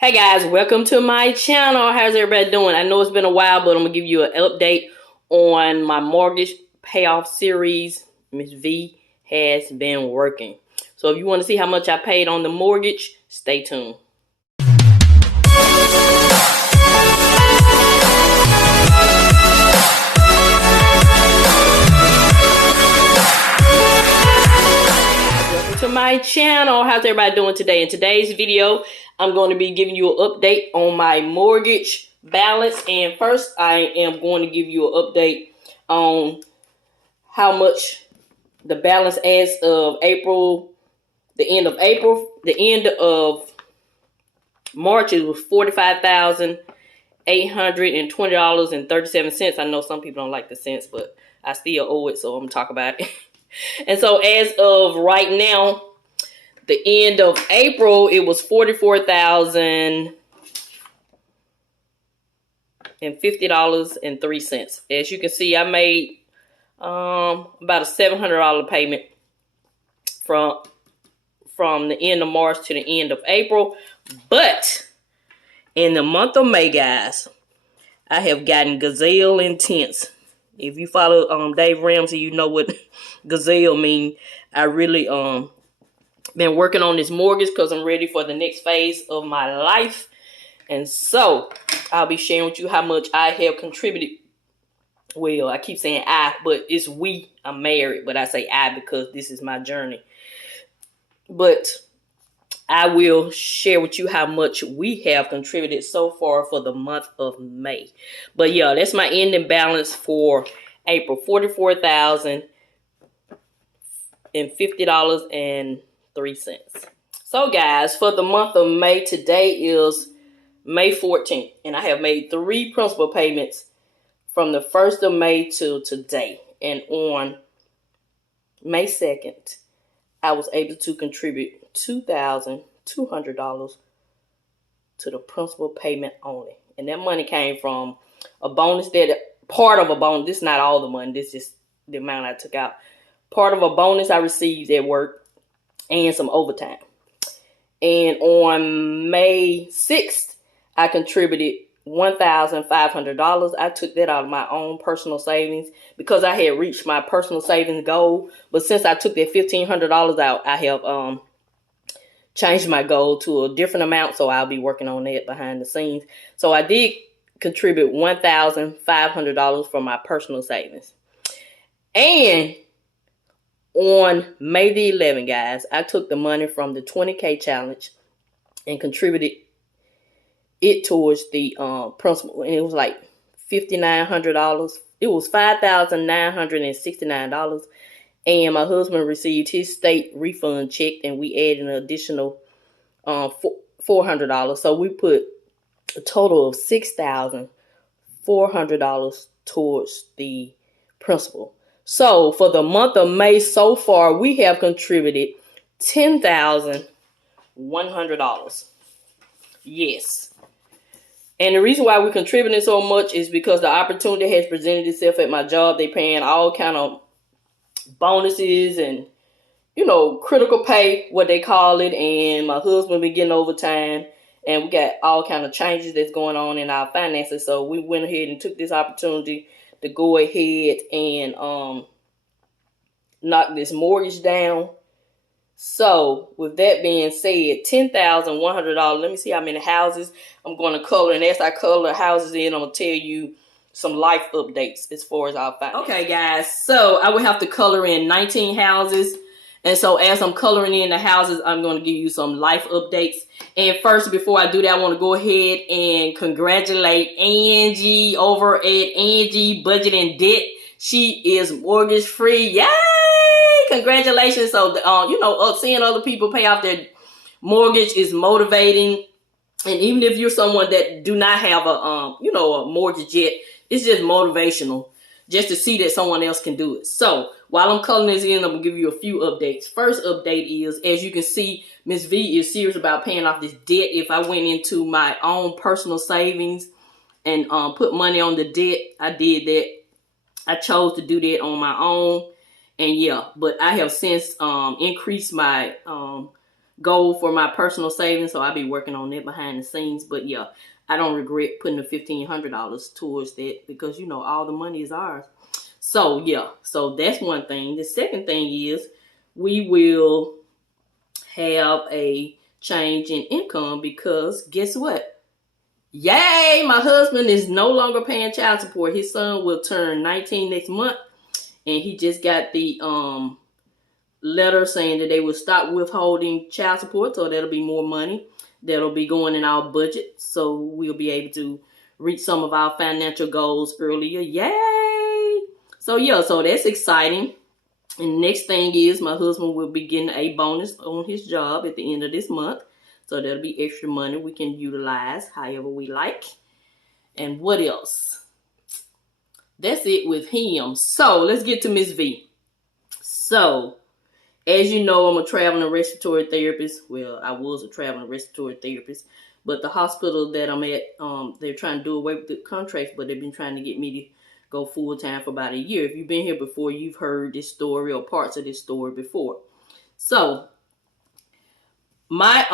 Hey guys, welcome to my channel. How's everybody doing? I know it's been a while, but I'm gonna give you an update on my mortgage payoff series. Mrs Vee has been working. So if you want to see how much I paid on the mortgage, stay tuned. Welcome to my channel. How's everybody doing today? In today's video, I'm going to be giving you an update on my mortgage balance. And first, I am going to give you an update on how much the balance as of April, the end of April, the end of March, it was $45,820.37. I know some people don't like the cents, but I still owe it, so I'm going to talk about it. And so as of right now, the end of April, it was $44,050.03. As you can see, I made about a $700 payment from the end of March to the end of April. But in the month of May, guys, I have gotten gazelle intense. If you follow Dave Ramsey, you know what gazelle mean. I really been working on this mortgage because I'm ready for the next phase of my life. And so I'll be sharing with you how much I have contributed. Well, I keep saying I, but it's we. I'm married, but I say I because this is my journey. But I will share with you how much we have contributed so far for the month of May. But yeah, that's my ending balance for April, $44,050.03. So guys, for the month of May, today is May 14th, and I have made 3 principal payments from the 1st of May to today. And on May 2nd, I was able to contribute $2,200 to the principal payment only. And that money came from a bonus part of a bonus. This is not all the money. This is the amount I took out. Part of a bonus I received at work and some overtime. And on May 6th, I contributed $1,500. I took that out of my own personal savings because I had reached my personal savings goal. But since I took that $1,500 out, I have changed my goal to a different amount. So I'll be working on that behind the scenes. So I did contribute $1,500 from my personal savings. And on May the 11th, guys, I took the money from the 20K challenge and contributed it towards the principal. And it was like $5,900. It was $5,969. And my husband received his state refund check, and we added an additional $400. So we put a total of $6,400 towards the principal. So for the month of May so far, we have contributed $10,100. Yes. And the reason why we're contributing so much is because the opportunity has presented itself at my job. They paying all kind of bonuses and, you know, critical pay, what they call it. And my husband been getting overtime. And we got all kind of changes that's going on in our finances. So we went ahead and took this opportunity to go ahead and knock this mortgage down. So with that being said, $10,100. Let me see how many houses I'm going to color. And as I color houses in, I'm going to tell you some life updates as far as our finances. Okay, guys. So I will have to color in 19 houses. And so as I'm coloring in the houses, I'm going to give you some life updates. And first, before I do that, I want to go ahead and congratulate Angie over at Angie Budget and Debt. She is mortgage free. Yay! Congratulations. So, you know, seeing other people pay off their mortgage is motivating. And even if you're someone that do not have a, you know, a mortgage yet, it's just motivational just to see that someone else can do it. So while I'm coloring this in, I'm going to give you a few updates. First update is, as you can see, Miss V is serious about paying off this debt. If I went into my own personal savings and put money on the debt, I did that. I chose to do that on my own. And yeah, but I have since increased my goal for my personal savings, so I'll be working on that behind the scenes. But yeah, I don't regret putting the $1,500 towards that because, you know, all the money is ours. So yeah, so that's one thing. The second thing is we will have a change in income because guess what? Yay! My husband is no longer paying child support. His son will turn 19 next month, and he just got the letter saying that they will stop withholding child support, so that'll be more money that'll be going in our budget, so we'll be able to reach some of our financial goals earlier. Yay! So yeah, so that's exciting. And the next thing is my husband will be getting a bonus on his job at the end of this month, so that'll be extra money we can utilize however we like. And what else? That's it with him. So let's get to Mrs Vee. So as you know, I'm a traveling respiratory therapist. Well, I was a traveling respiratory therapist. But the hospital that I'm at, they're trying to do away with the contracts, but they've been trying to get me to go full-time for about a year. If you've been here before, you've heard this story or parts of this story before. So, my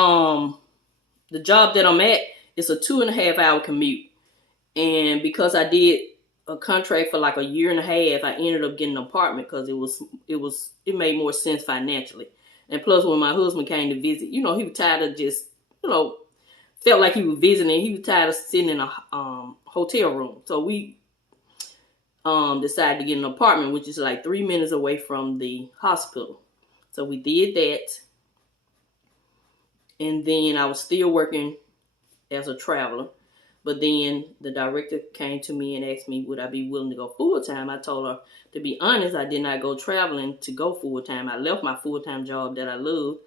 the job that I'm at is a 2.5-hour commute. And because I did a contract for like a year and a half, I ended up getting an apartment because it made more sense financially. And plus, when my husband came to visit, you know, he was tired of just, you know, felt like he was visiting. He was tired of sitting in a hotel room. So we decided to get an apartment, which is like 3 minutes away from the hospital. So we did that. And then I was still working as a traveler. But then the director came to me and asked me, would I be willing to go full-time? I told her, to be honest, I did not go traveling to go full-time. I left my full-time job that I loved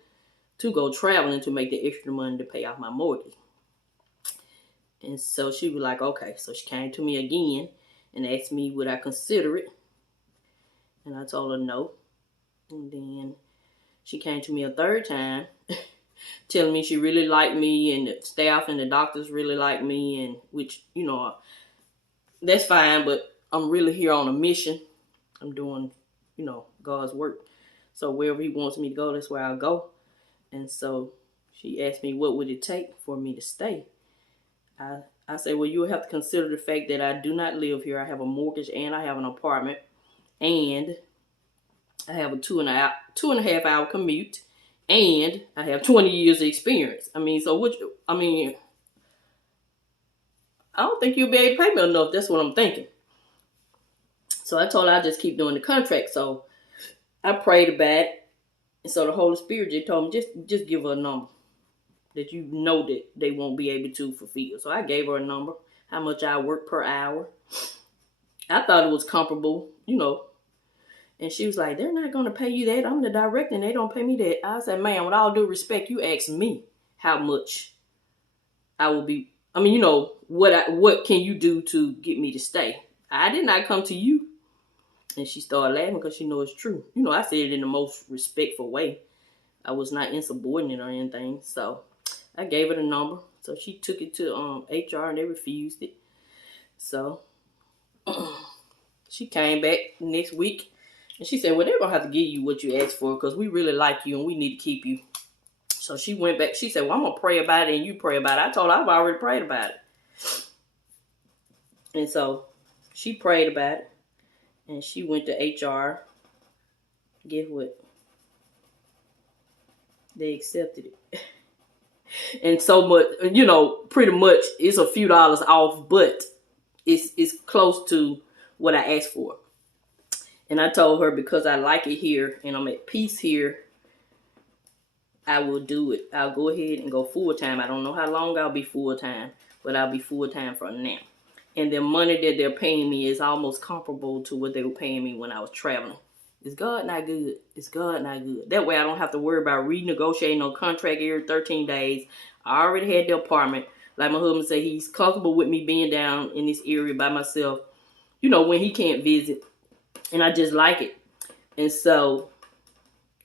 to go traveling to make the extra money to pay off my mortgage. And so she was like, okay. So she came to me again and asked me, would I consider it? And I told her no. And then she came to me a third time telling me she really liked me and the staff and the doctors really liked me, and which, you know, that's fine, but I'm really here on a mission. I'm doing, you know, God's work. So wherever he wants me to go, that's where I'll go. And so she asked me, what would it take for me to stay? I said, well, you will have to consider the fact that I do not live here. I have a mortgage and I have an apartment, and I have a 2.5 hour commute. And I have 20 years of experience. I mean, so I don't think you'll be able to pay me enough. That's what I'm thinking. So I told her I'd just keep doing the contract. So I prayed about it. And so the Holy Spirit just told me, just give her a number that you know that they won't be able to fulfill. So I gave her a number, how much I work per hour. I thought it was comparable, you know. And she was like, they're not going to pay you that. I'm the director and they don't pay me that. I said, man, with all due respect, you asked me how much I will be. I mean, you know, what can you do to get me to stay? I did not come to you. And she started laughing because she knows it's true. You know, I said it in the most respectful way. I was not insubordinate or anything. So I gave her the number. So she took it to HR and they refused it. So she came back next week. And she said, well, they're going to have to give you what you asked for because we really like you and we need to keep you. So she went back. She said, well, I'm going to pray about it and you pray about it. I told her I've already prayed about it. And so she prayed about it. And she went to HR. Guess what? They accepted it. And so much, you know, pretty much it's a few dollars off, but it's close to what I asked for. And I told her because I like it here and I'm at peace here, I will do it. I'll go ahead and go full-time. I don't know how long I'll be full-time, but I'll be full-time from now. And the money that they're paying me is almost comparable to what they were paying me when I was traveling. Is God not good? Is God not good? That way I don't have to worry about renegotiating no contract every 13 days. I already had the apartment. Like my husband said, he's comfortable with me being down in this area by myself, you know, when he can't visit. And I just like it. And so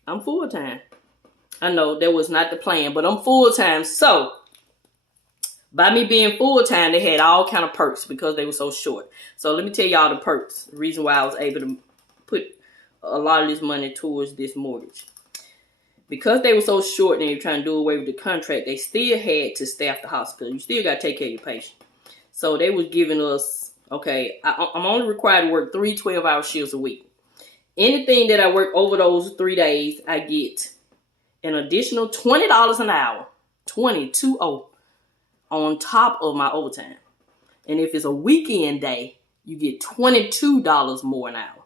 I'm full-time. I know that was not the plan, but I'm full-time. So by me being full-time, they had all kind of perks because they were so short. So let me tell y'all the perks. The reason why I was able to put a lot of this money towards this mortgage. because they were so short and they were trying to do away with the contract, they still had to staff the hospital. You still got to take care of your patient. So they was giving us, okay, I'm only required to work 3 12-hour shifts a week. Anything that I work over those 3 days, I get an additional $20 an hour, 20 on top of my overtime. And if it's a weekend day, you get $22 more an hour.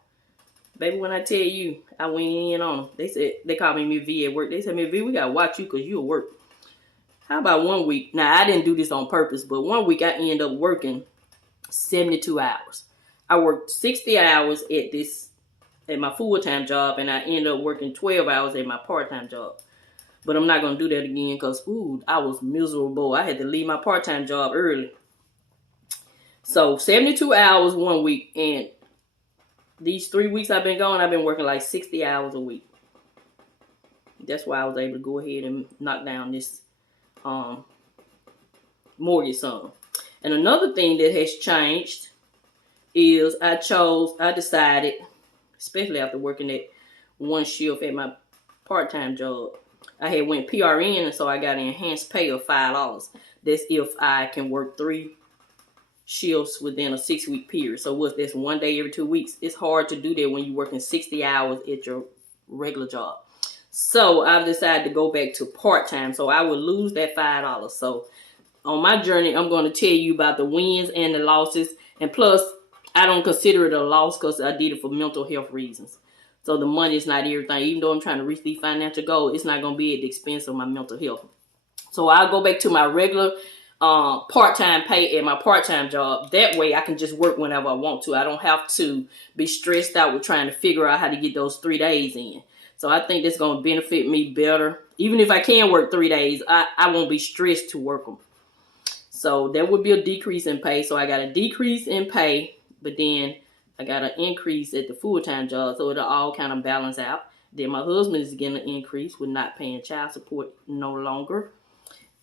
Baby, when I tell you, I went in on them. They said, they called me Mrs Vee at work. They said, Mrs Vee, we got to watch you because you at work. How about one week? Now, I didn't do this on purpose, but one week I ended up working 72 hours. I worked 60 hours at my full-time job, and I ended up working 12 hours at my part-time job. But I'm not going to do that again because, ooh, I was miserable. I had to leave my part-time job early. So 72 hours one week, and these 3 weeks I've been gone, I've been working like 60 hours a week. That's why I was able to go ahead and knock down this mortgage sum. And another thing that has changed is I decided, especially after working at one shift at my part-time job, I had went PRN, and so I got an enhanced pay of $5. That's if I can work 3 shifts within a 6-week period. So that's 1 day every 2 weeks. It's hard to do that when you're working 60 hours at your regular job. So I've decided to go back to part-time, so I would lose that $5. So on my journey, I'm going to tell you about the wins and the losses. And plus, I don't consider it a loss because I did it for mental health reasons. So the money is not everything. Even though I'm trying to reach these financial goals, it's not going to be at the expense of my mental health. So I'll go back to my regular part-time pay at my part-time job. That way I can just work whenever I want to. I don't have to be stressed out with trying to figure out how to get those 3 days in. So I think that's going to benefit me better. Even if I can work 3 days, I won't be stressed to work them. So there would be a decrease in pay. So I got a decrease in pay, but then I got an increase at the full-time job. So it'll all kind of balance out. Then my husband is getting an increase with not paying child support no longer.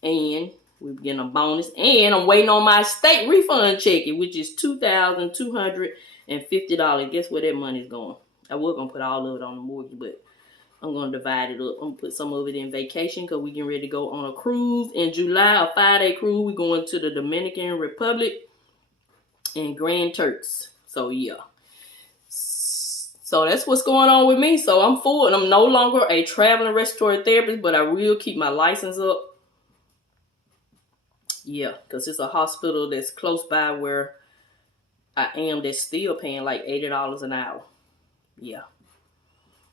And we're getting a bonus. And I'm waiting on my state refund check, which is $2,250. Guess where that money's going? I was going to put all of it on the mortgage, but I'm going to divide it up. I'm going to put some of it in vacation because we're getting ready to go on a cruise in July, a 5-day cruise. We're going to the Dominican Republic and Grand Turks. So, yeah. So, that's what's going on with me. So, I'm full and I'm no longer a traveling respiratory therapist, but I will keep my license up. Yeah, because it's a hospital that's close by where I am that's still paying like $80 an hour. Yeah.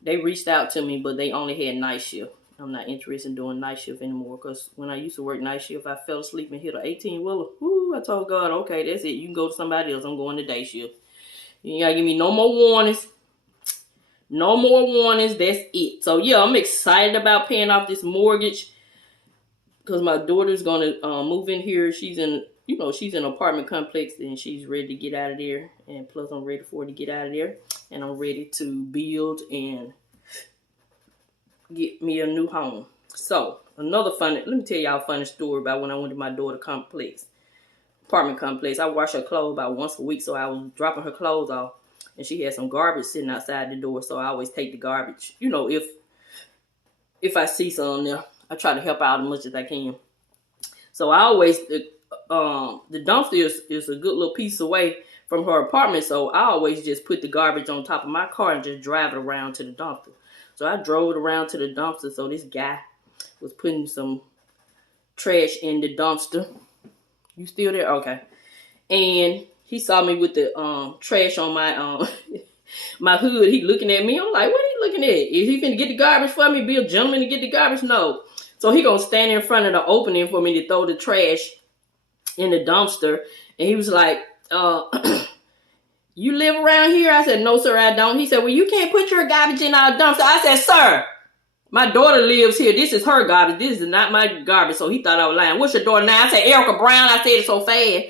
They reached out to me, but they only had night shift. I'm not interested in doing night shift anymore because when I used to work night shift, I fell asleep and hit an 18-wheeler. Woo, I told God, okay, that's it. You can go to somebody else. I'm going to day shift. You ain't got to give me no more warnings. No more warnings. That's it. So, yeah, I'm excited about paying off this mortgage because my daughter's going to move in here. She's in, she's in an apartment complex and she's ready to get out of there. And plus, I'm ready for her to get out of there. And I'm ready to build and get me a new home. So, let me tell y'all a funny story about when I went to my daughter's apartment complex. I wash her clothes about once a week, so I was dropping her clothes off. And she had some garbage sitting outside the door, so I always take the garbage. If I see some there, I try to help out as much as I can. So I always, the dumpster is a good little piece away from her apartment, so I always just put the garbage on top of my car and just drive it around to the dumpster. So I drove it around to the dumpster, so this guy was putting some trash in the dumpster. You still there? Okay. And he saw me with the trash on my my hood. He looking at me. I'm like, what are you looking at? Is he finna get the garbage for me? Be a gentleman to get the garbage? No. So he gonna stand in front of the opening for me to throw the trash in the dumpster. And he was like, you live around here? I said, no, sir, I don't. He said, well, you can't put your garbage in our dumpster. I said, sir, my daughter lives here. This is her garbage. This is not my garbage. So he thought I was lying. What's your daughter name? I said, Erica Brown. I said it so fast.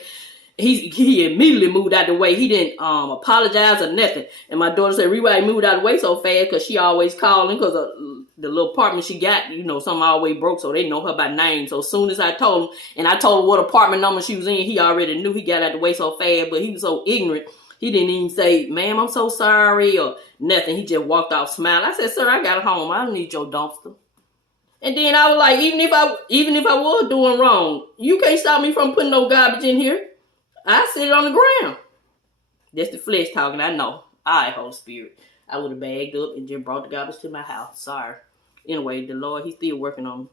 He immediately moved out the way. He didn't apologize or nothing. And my daughter said, Rewrite moved out the way so fast because she always calling because the little apartment she got, something always broke, so they know her by name. So as soon as I told him, and I told him what apartment number she was in, he already knew. He got out the way so fast, but he was so ignorant. He didn't even say, ma'am, I'm so sorry or nothing. He just walked off smiling. I said, sir, I got home. I don't need your dumpster. And then I was like, even if I was doing wrong, you can't stop me from putting no garbage in here. I sit it on the ground. That's the flesh talking, I know. Alright, Holy Spirit. I would have bagged up and just brought the garbage to my house. Sorry. Anyway, the Lord, he's still working on me.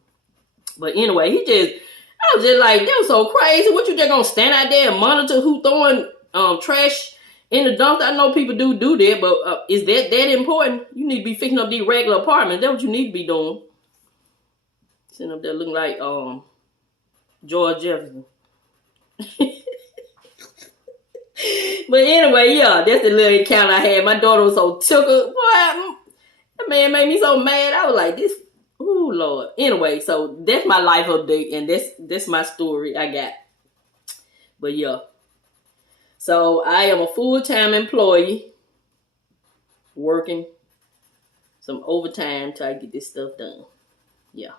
But anyway, I was just like, that was so crazy. What, you just gonna stand out there and monitor who throwing trash in the dump? I know people do that, but is that important? You need to be fixing up these regular apartments. That's what you need to be doing. Sitting up there looking like George Jefferson. But anyway, yeah, that's the little encounter I had. My daughter was so tickled. Boy, that man made me so mad. I was like, this, oh Lord. Anyway, so that's my life update, and that's my story I got. But yeah. So I am a full-time employee, working some overtime till I get this stuff done. Yeah.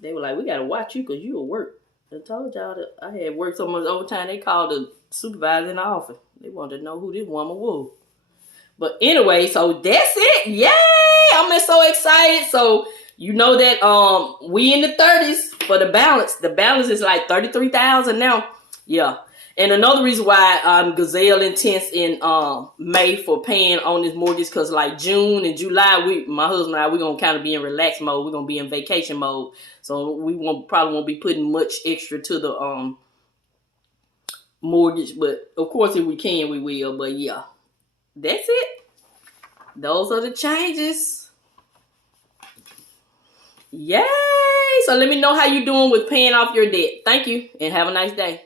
They were like, we gotta watch you because you at work. I told y'all that I had worked so much overtime, they called the supervisor in the office. They wanted to know who this woman was. But anyway, so that's it. Yay! I'm just so excited. So you know that we in the 30s for the balance. The balance is like $33,000 now. Yeah. And another reason why I'm gazelle intense in May for paying on this mortgage, because like June and July, my husband and I, we're going to kind of be in relaxed mode. We're going to be in vacation mode. So we probably won't be putting much extra to the mortgage. But of course, if we can, we will. But yeah, that's it. Those are the changes. Yay! So let me know how you're doing with paying off your debt. Thank you and have a nice day.